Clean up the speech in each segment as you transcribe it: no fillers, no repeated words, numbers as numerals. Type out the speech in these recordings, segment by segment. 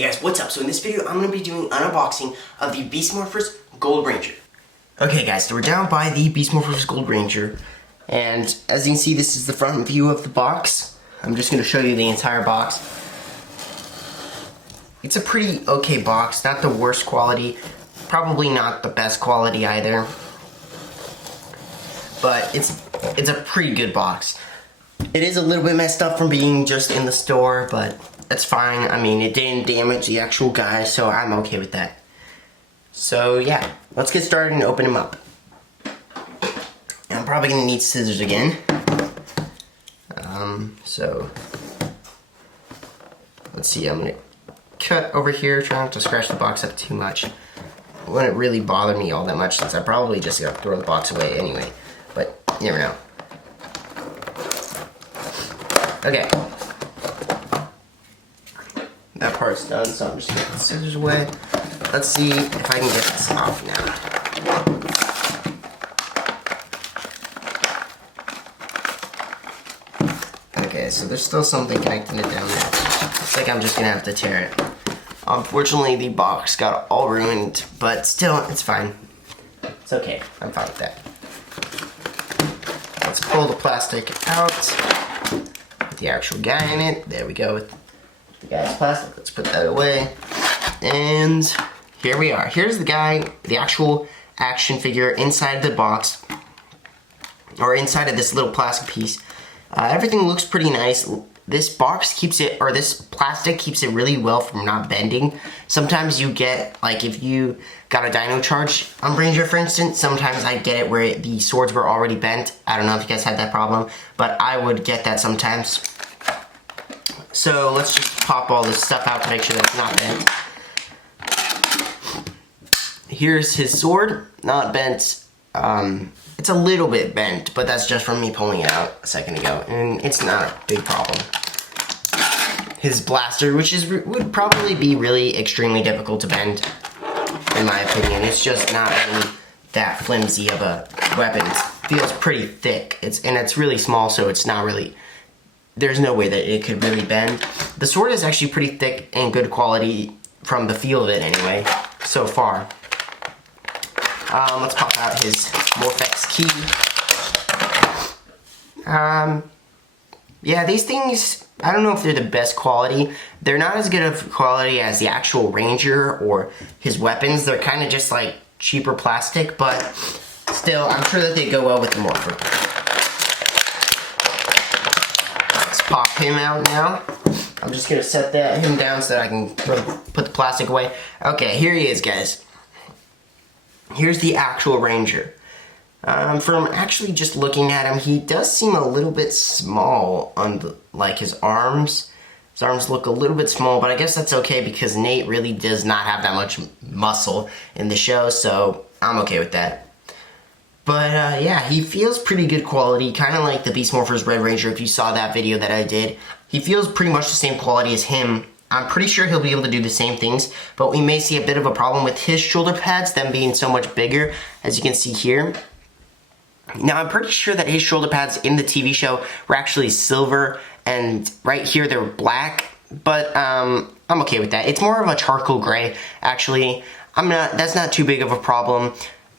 Hey guys, what's up? So in this video, I'm going to be doing an unboxing of the Beast Morphers Gold Ranger. Okay guys, so we're down by the Beast Morphers Gold Ranger, and as you can see, this is the front view of the box. I'm just going to show you the entire box. It's a pretty okay box, not the worst quality, probably not the best quality either, but it's a pretty good box. It is a little bit messed up from being just in the store, but that's fine. I mean, it didn't damage the actual guy, so I'm okay with that. So yeah, let's get started and open him up. I'm probably gonna need scissors again. So let's see, I'm gonna cut over here, try not to scratch the box up too much. It wouldn't really bother me all that much since I probably just gotta throw the box away anyway, but you never know. Okay. That part's done, so I'm just gonna get the scissors away. Let's see if I can get this off now. Okay, so there's still something connecting it down there. Looks like I'm just gonna have to tear it. Unfortunately, the box got all ruined, but still, it's fine. It's okay, I'm fine with that. Let's pull the plastic out. Put the actual guy in it. There we go. With the guy's plastic. Let's put that away. And here we are. Here's the guy, the actual action figure inside the box, or inside of this little plastic piece. Everything looks pretty nice. This box keeps it, or this plastic keeps it really well from not bending. Sometimes you get, like if you got a Dino Charge Ranger, for instance, sometimes I get it where the swords were already bent. I don't know if you guys had that problem, but I would get that sometimes. So let's just pop all this stuff out to make sure that it's not bent. Here's his sword, not bent. It's a little bit bent, but that's just from me pulling it out a second ago, and it's not a big problem. His blaster, which would probably be really extremely difficult to bend, in my opinion. It's just not really that flimsy of a weapon. It feels pretty thick, and it's really small, so it's not really, there's no way that it could really bend. The sword is actually pretty thick and good quality from the feel of it anyway, so far. Let's pop out his Morphex Key. Yeah, these things, I don't know if they're the best quality. They're not as good of quality as the actual Ranger or his weapons. They're kind of just like cheaper plastic, but still, I'm sure that they go well with the Morpher. Let's pop him out now. I'm just gonna set him down so that I can put the plastic away. Okay, here he is, guys. Here's the actual Ranger. From actually just looking at him, he does seem a little bit small on like his arms. His arms look a little bit small, but I guess that's okay because Nate really does not have that much muscle in the show, so I'm okay with that. But yeah, he feels pretty good quality, kind of like the Beast Morphers Red Ranger if you saw that video that I did. He feels pretty much the same quality as him. I'm pretty sure he'll be able to do the same things, but we may see a bit of a problem with his shoulder pads, them being so much bigger, as you can see here. Now, I'm pretty sure that his shoulder pads in the TV show were actually silver, and right here they're black, but I'm okay with that. It's more of a charcoal gray, actually. That's not too big of a problem.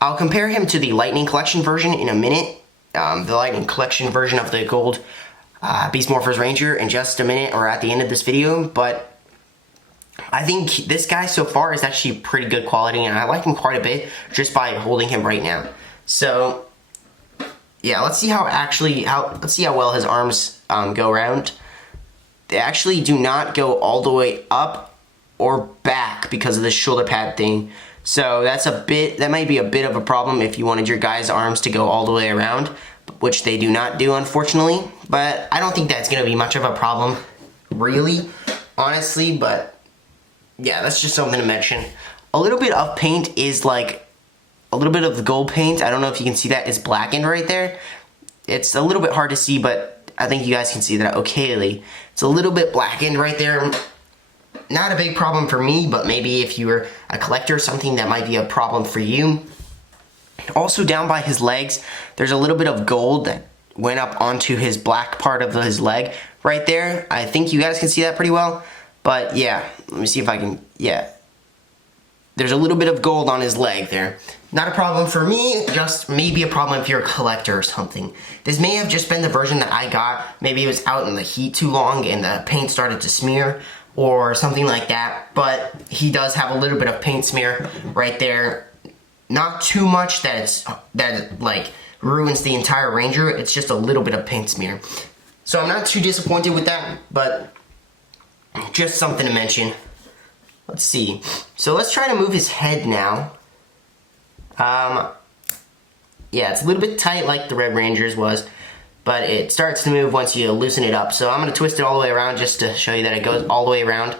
I'll compare him to the Lightning Collection version in a minute, the Lightning Collection version of the Gold Beast Morphers Ranger in just a minute, or at the end of this video, but I think this guy so far is actually pretty good quality, and I like him quite a bit just by holding him right now. So yeah, let's see how well his arms go around. They actually do not go all the way up or back because of this shoulder pad thing. So that might be a bit of a problem if you wanted your guy's arms to go all the way around, which they do not do, unfortunately. But I don't think that's going to be much of a problem, really, honestly, but yeah, that's just something to mention. A little bit of paint is like, a little bit of the gold paint, I don't know if you can see that, is blackened right there. It's a little bit hard to see, but I think you guys can see that okayly. It's a little bit blackened right there. Not a big problem for me, but maybe if you were a collector or something, that might be a problem for you. Also down by his legs, there's a little bit of gold that went up onto his black part of his leg right there. I think you guys can see that pretty well. But yeah, let me see if I can, yeah. There's a little bit of gold on his leg there. Not a problem for me, just maybe a problem if you're a collector or something. This may have just been the version that I got. Maybe it was out in the heat too long and the paint started to smear or something like that. But he does have a little bit of paint smear right there. Not too much that it like ruins the entire Ranger. It's just a little bit of paint smear. So I'm not too disappointed with that, but just something to mention. Let's see. So let's try to move his head now. Yeah, it's a little bit tight like the Red Ranger's was, but it starts to move once you loosen it up. So I'm going to twist it all the way around just to show you that it goes all the way around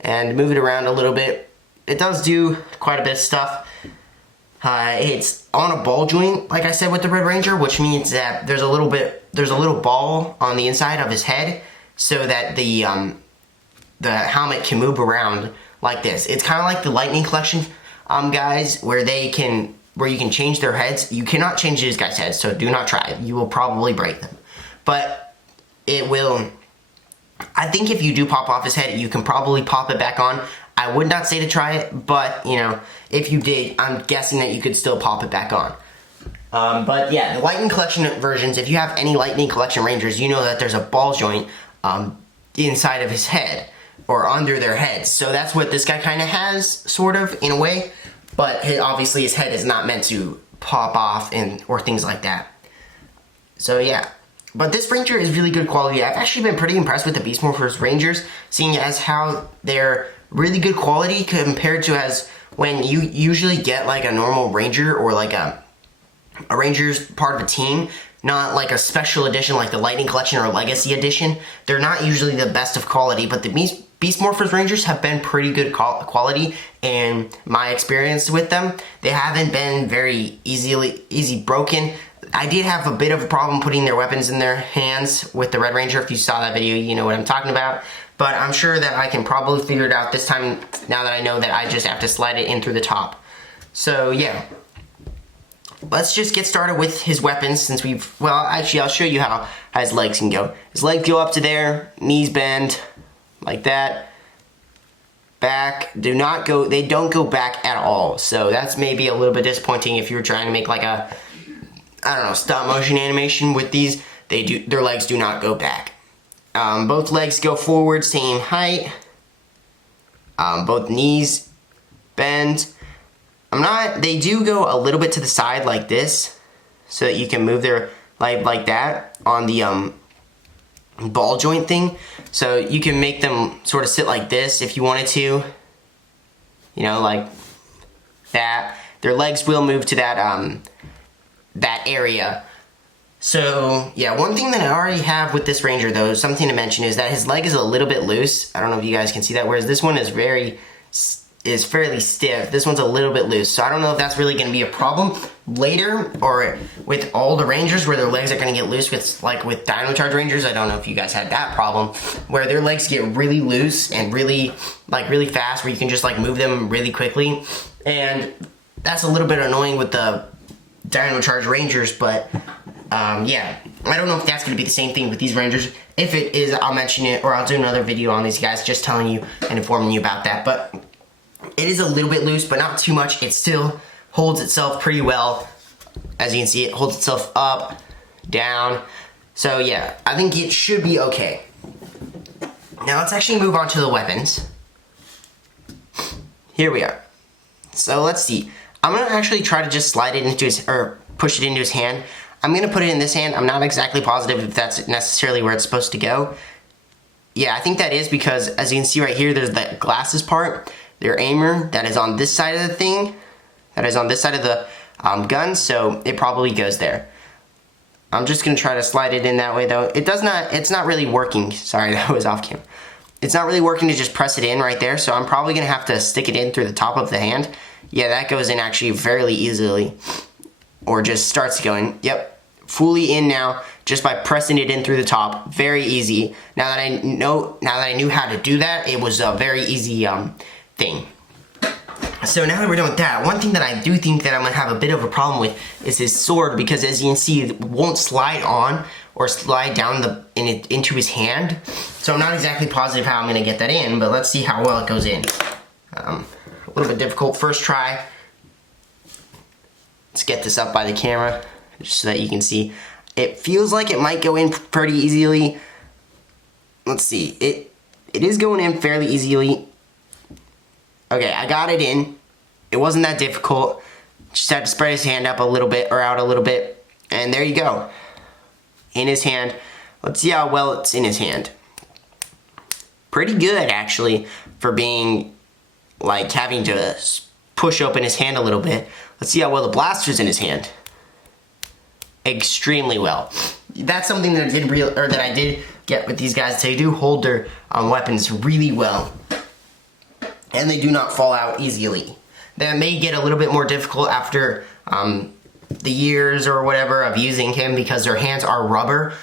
and move it around a little bit. It does do quite a bit of stuff. It's on a ball joint, like I said with the Red Ranger, which means that there's a little ball on the inside of his head so that the helmet can move around like this. It's kind of like the Lightning Collection guys, where you can change their heads. You cannot change these guys' heads, so do not try. You will probably break them. But it will, I think if you do pop off his head, you can probably pop it back on. I would not say to try it, but you know, if you did, I'm guessing that you could still pop it back on. But yeah, the Lightning Collection versions, if you have any Lightning Collection Rangers, you know that there's a ball joint inside of his head, or under their heads. So that's what this guy kind of has, sort of, in a way. But obviously his head is not meant to pop off or things like that. So yeah. But this Ranger is really good quality. I've actually been pretty impressed with the Beast Morphers Rangers, seeing as how they're really good quality compared to as when you usually get like a normal Ranger or like a Ranger's part of a team, not like a special edition like the Lightning Collection or Legacy Edition. They're not usually the best of quality, but the Beast Morphers Rangers have been pretty good quality, and my experience with them, they haven't been very easy broken. I did have a bit of a problem putting their weapons in their hands with the Red Ranger. If you saw that video, you know what I'm talking about. But I'm sure that I can probably figure it out this time, now that I know that I just have to slide it in through the top. So yeah. Let's just get started with his weapons, since well, actually I'll show you how his legs can go. His legs go up to there, knees bend, like that. Back, they don't go back at all. So that's maybe a little bit disappointing if you were trying to make like a, I don't know, stop motion animation with these. Their legs do not go back. Both legs go forward, same height. Both knees bend. They do go a little bit to the side like this, so that you can move their leg like that on the ball joint thing. So you can make them sort of sit like this if you wanted to. You know, like that. Their legs will move to that that area. So yeah, one thing that I already have with this Ranger though, something to mention, is that his leg is a little bit loose. I don't know if you guys can see that, whereas this one is fairly stiff. This one's a little bit loose, so I don't know if that's really going to be a problem later, or with all the Rangers where their legs are going to get loose with Dino Charge Rangers. I don't know if you guys had that problem, where their legs get really loose and really fast, where you can just like move them really quickly, and that's a little bit annoying with the Dino Charge Rangers. But yeah, I don't know if that's going to be the same thing with these Rangers. If it is, I'll mention it, or I'll do another video on these guys just telling you and informing you about that. But it is a little bit loose, but not too much. It still holds itself pretty well. As you can see, it holds itself up, down. So yeah, I think it should be okay. Now let's actually move on to the weapons. Here we are. So let's see. I'm gonna actually try to just slide it into or push it into his hand. I'm gonna put it in this hand. I'm not exactly positive if that's necessarily where it's supposed to go. Yeah, I think that is, because as you can see right here, there's that glasses part. Their aimer, that is on this side of the thing, that is on this side of the gun, so it probably goes there. I'm just gonna try to slide it in that way though. It's not really working. Sorry, that was off camera. It's not really working to just press it in right there, so I'm probably gonna have to stick it in through the top of the hand. Yeah, that goes in actually fairly easily, or just starts going. Yep, fully in now, just by pressing it in through the top. Very easy. Now that I knew how to do that, it was a very easy thing. So now that we're done with that, one thing that I do think that I'm gonna have a bit of a problem with is his sword, because as you can see, it won't slide on or slide down into his hand. So I'm not exactly positive how I'm gonna get that in, but let's see how well it goes in. A little bit difficult first try. Let's get this up by the camera just so that you can see. It feels like it might go in pretty easily. Let's see, it is going in fairly easily. Okay, I got it in. It wasn't that difficult. Just had to spread his hand up a little bit or out a little bit. And there you go. In his hand. Let's see how well it's in his hand. Pretty good, actually, for being like having to push open his hand a little bit. Let's see how well the blaster's in his hand. Extremely well. That's something that I did get with these guys. They do hold their weapons really well. And they do not fall out easily. That may get a little bit more difficult after the years or whatever of using him because their hands are rubber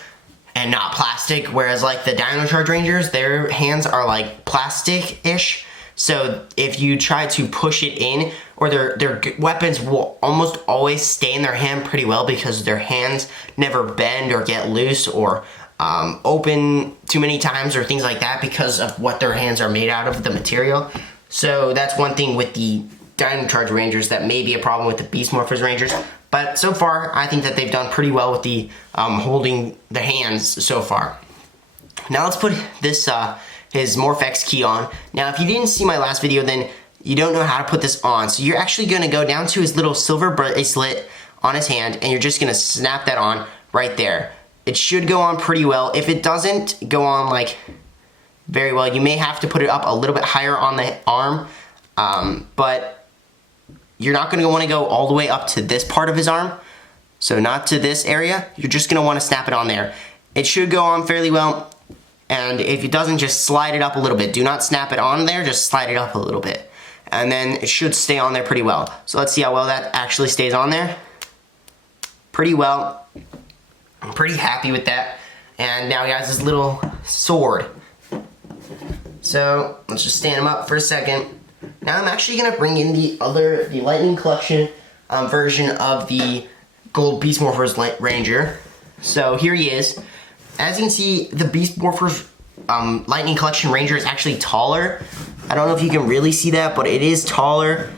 and not plastic, whereas like the Dino Charge Rangers, their hands are like plastic-ish. So if you try to push it in, or their weapons will almost always stay in their hand pretty well because their hands never bend or get loose or open too many times or things like that because of what their hands are made out of, the material. So that's one thing with the Dino Charge Rangers that may be a problem with the Beast Morphers Rangers. But so far, I think that they've done pretty well with the holding the hands so far. Now let's put this his Morphex Key on. Now if you didn't see my last video, then you don't know how to put this on. So you're actually gonna go down to his little silver bracelet on his hand and you're just gonna snap that on right there. It should go on pretty well. If it doesn't go on like very well, you may have to put it up a little bit higher on the arm, but you're not gonna wanna go all the way up to this part of his arm. So not to this area, you're just gonna wanna snap it on there. It should go on fairly well. And if it doesn't, just slide it up a little bit. Do not snap it on there, just slide it up a little bit. And then it should stay on there pretty well. So let's see how well that actually stays on there. Pretty well. I'm pretty happy with that. And now he has his little sword. So let's just stand him up for a second. Now I'm actually gonna bring in the Lightning Collection version of the Gold Beast Morphers Ranger. So here he is. As you can see, the Beast Morphers Lightning Collection Ranger is actually taller. I don't know if you can really see that, but it is taller.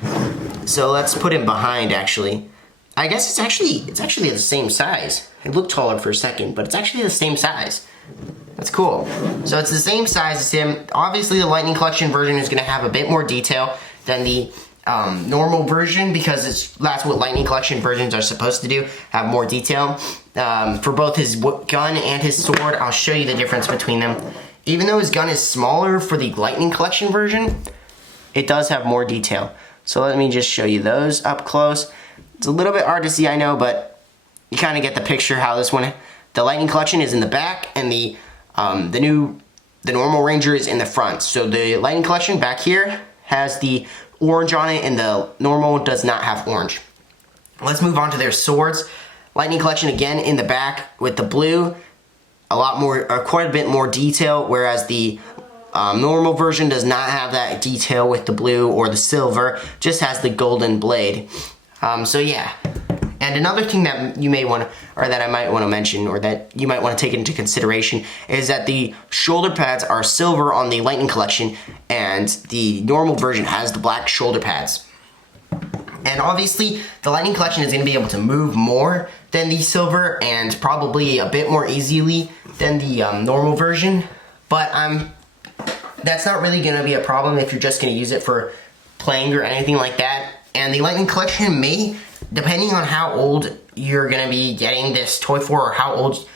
So let's put him behind, actually. I guess it's actually the same size. It looked taller for a second, but it's actually the same size. That's cool. So it's the same size as him. Obviously, the Lightning Collection version is going to have a bit more detail than the normal version because that's what Lightning Collection versions are supposed to do, have more detail. For both his gun and his sword, I'll show you the difference between them. Even though his gun is smaller for the Lightning Collection version, it does have more detail. So let me just show you those up close. It's a little bit hard to see, I know, but you kind of get the picture how this one, the Lightning Collection is in the back and the normal Ranger is in the front. So the Lightning Collection back here has the orange on it and the normal does not have orange. Let's move on to their swords. Lightning Collection again in the back with the blue, quite a bit more detail, whereas the normal version does not have that detail with the blue or the silver, just has the golden blade. So yeah. And another thing that you may want to, or that I might want to mention, or that you might want to take into consideration, is that the shoulder pads are silver on the Lightning Collection, and the normal version has the black shoulder pads. And obviously, the Lightning Collection is going to be able to move more than the silver, and probably a bit more easily than the normal version. But that's not really going to be a problem if you're just going to use it for playing or anything like that. And the Lightning Collection may, depending on how old you're going to be getting this toy for, or how old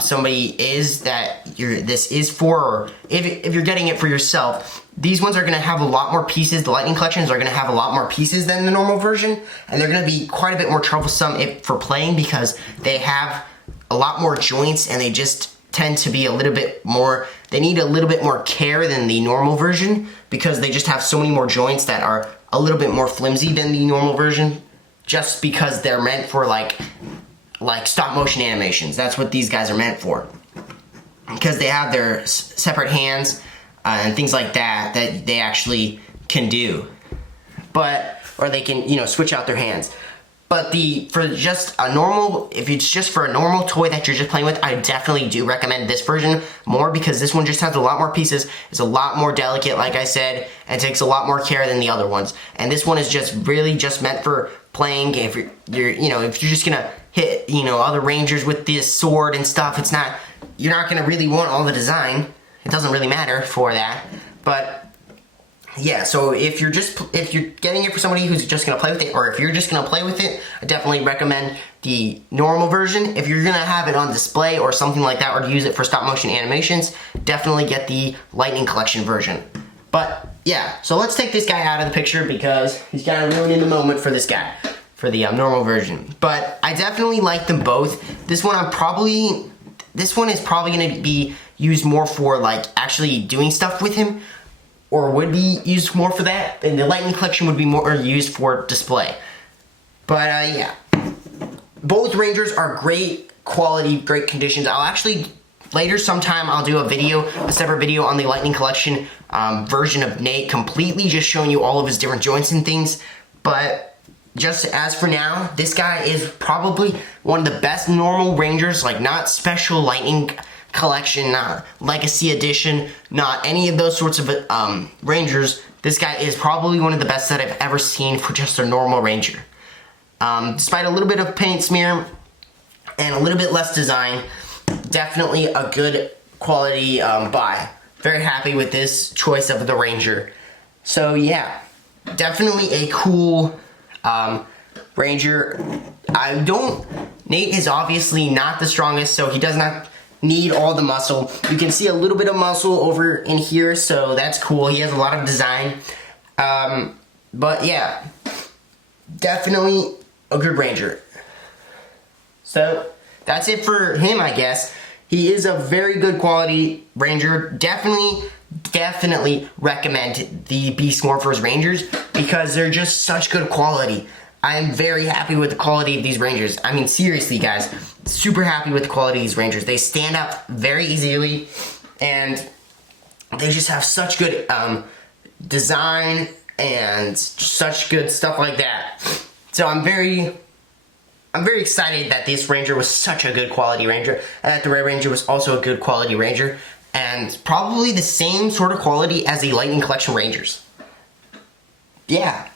somebody is that this is for, or if you're getting it for yourself, these ones are going to have a lot more pieces. The Lightning Collections are going to have a lot more pieces than the normal version, and they're going to be quite a bit more troublesome for playing because they have a lot more joints and they just tend to be a little bit more, they need a little bit more care than the normal version because they just have so many more joints that are a little bit more flimsy than the normal version, just because they're meant for like stop motion animations. That's what these guys are meant for, because they have their separate hands and things like that they actually can do, or they can switch out their hands. But for just a normal, if it's just for a normal toy that you're just playing with, I definitely do recommend this version more because this one just has a lot more pieces, it's a lot more delicate, like I said, and takes a lot more care than the other ones. And this one is just really just meant for playing. If if you're just gonna hit, other rangers with this sword and stuff, you're not gonna really want all the design. It doesn't really matter for that, but. Yeah, so if you're getting it for somebody who's just gonna play with it, or if you're just gonna play with it, I definitely recommend the normal version. If you're gonna have it on display or something like that, or use it for stop motion animations, definitely get the Lightning Collection version. But yeah, so let's take this guy out of the picture because he's kind of ruining the moment for this guy, for the normal version. But I definitely like them both. This one is probably gonna be used more for like actually doing stuff with him, or would be used more for that, and the Lightning Collection would be more used for display. But yeah, both Rangers are great quality, great conditions. I'll actually, later sometime, I'll do a separate video on the Lightning Collection version of Nate, completely just showing you all of his different joints and things. But just as for now, this guy is probably one of the best normal Rangers, like not special Lightning Collection, not Legacy Edition, not any of those sorts of Rangers. This guy is probably one of the best that I've ever seen for just a normal Ranger. Despite a little bit of paint smear and a little bit less design, definitely a good quality buy. Very happy with this choice of the Ranger. So yeah, definitely a cool Ranger. Nate is obviously not the strongest, so he does not need all the muscle. You can see a little bit of muscle over in here, so that's cool. He has a lot of design. But yeah, definitely a good Ranger. So that's it for him, I guess. He is a very good quality Ranger. Definitely recommend the Beast Morphers Rangers because they're just such good quality. I am very happy with the quality of these Rangers. I mean, seriously, guys, super happy with the quality of these Rangers. They stand up very easily, and they just have such good design and such good stuff like that. So I'm very excited that this Ranger was such a good quality Ranger, and that the Red Ranger was also a good quality Ranger, and probably the same sort of quality as the Lightning Collection Rangers. Yeah.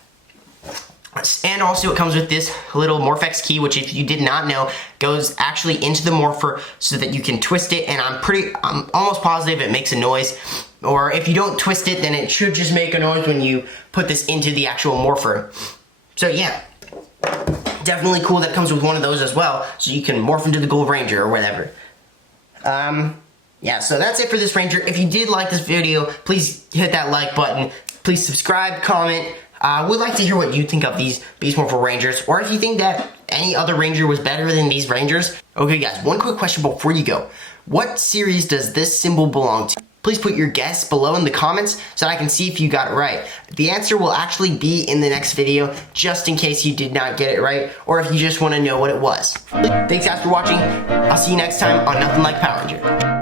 And also it comes with this little Morphex Key, which if you did not know, goes actually into the Morpher so that you can twist it, and I'm almost positive it makes a noise. Or if you don't twist it, then it should just make a noise when you put this into the actual Morpher. So yeah, definitely cool that it comes with one of those as well, so you can morph into the Gold Ranger or whatever. Yeah, so that's it for this Ranger. If you did like this video, please hit that like button. Please subscribe, comment. I would like to hear what you think of these Beast Morpher Rangers, or if you think that any other Ranger was better than these Rangers. Okay guys, one quick question before you go. What series does this symbol belong to? Please put your guess below in the comments so that I can see if you got it right. The answer will actually be in the next video, just in case you did not get it right, or if you just want to know what it was. Thanks guys for watching. I'll see you next time on Nothing Like Power Ranger.